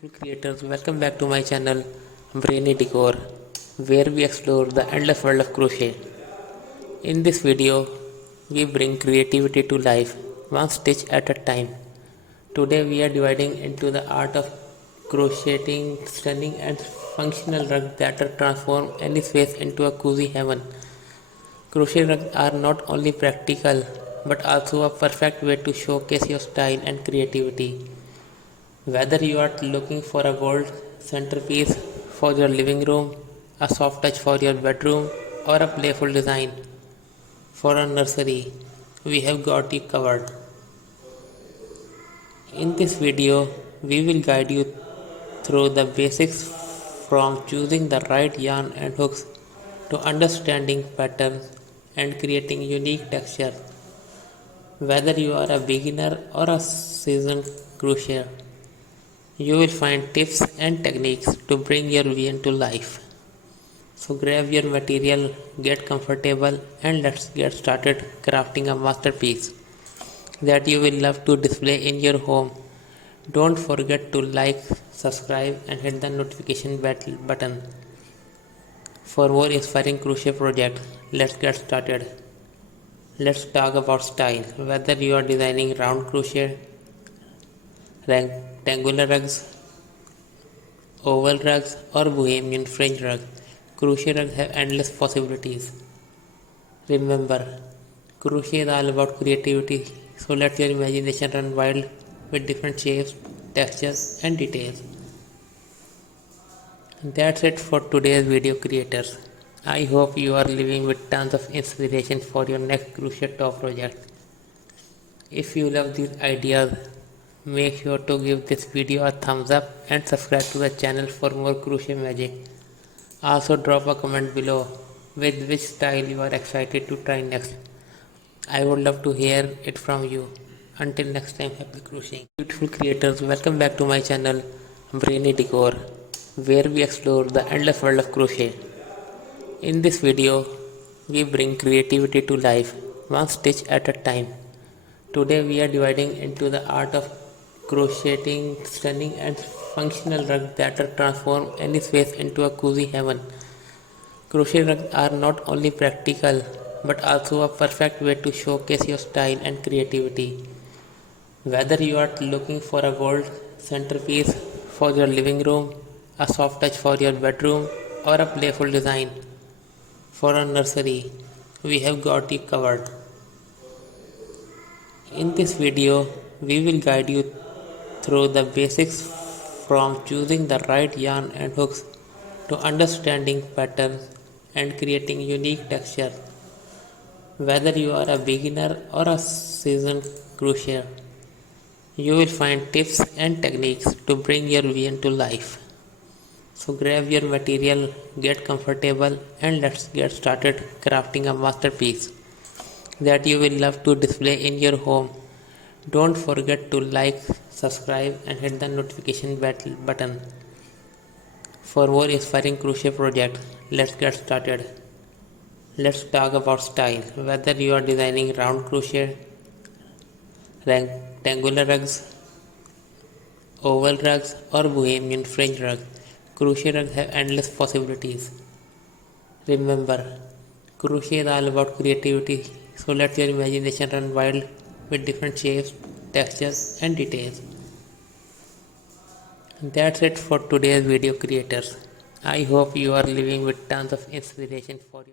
Cheerful creators, welcome back to my channel Decor, where we explore the endless world of crochet. In this video, we bring creativity to life, one stitch at a time. Today we are dividing into the art of crocheting stunning and functional rugs that transform any space into a cozy heaven. Crochet rugs are not only practical but also a perfect way to showcase your style and creativity. Whether you are looking for a bold centerpiece for your living room, a soft touch for your bedroom, or a playful design for a nursery, we have got you covered. In this video, we will guide you through the basics from choosing the right yarn and hooks to understanding patterns and creating unique texture. Whether you are a beginner or a seasoned crocheter, you will find tips and techniques to bring your vision to life. So grab your material, get comfortable, and let's get started crafting a masterpiece that you will love to display in your home. Don't forget to like, subscribe, and hit the notification button for more inspiring crochet projects. Let's get started. Let's talk about style. Whether you are designing round crochet, rectangular rugs, oval rugs, or bohemian fringe rugs, crochet rugs have endless possibilities. Remember, crochet is all about creativity, so let your imagination run wild with different shapes, textures, and details. That's it for today's video, creators. I hope you are living with tons of inspiration for your next crochet top project. If you love these ideas, make sure to give this video a thumbs up and subscribe to the channel for more crochet magic. Also drop a comment below with which style you are excited to try next. I would love to hear it from you. Until next time, happy crocheting. Beautiful creators, welcome back to my channel Decor, where we explore the endless world of crochet. In this video, we bring creativity to life, one stitch at a time. Today we are dividing into the art of crocheting stunning and functional rugs that transform any space into a cozy heaven. Crochet rugs are not only practical but also a perfect way to showcase your style and creativity. Whether you are looking for a bold centerpiece for your living room, a soft touch for your bedroom, or a playful design for a nursery, we have got you covered. In this video, we will guide you through the basics from choosing the right yarn and hooks to understanding patterns and creating unique texture. Whether you are a beginner or a seasoned crocheter, you will find tips and techniques to bring your vision to life. So grab your material, get comfortable, and let's get started crafting a masterpiece that you will love to display in your home. Don't forget to like, subscribe, and hit the notification button for more inspiring crochet projects. Let's get started. Let's talk about style. Whether you are designing round crochet, rectangular rugs, oval rugs, or bohemian fringe rugs, crochet rugs have endless possibilities. Remember, crochet is all about creativity, so let your imagination run wild with different shapes, textures, and details. That's it for today's video, creators. I hope you are living with tons of inspiration for your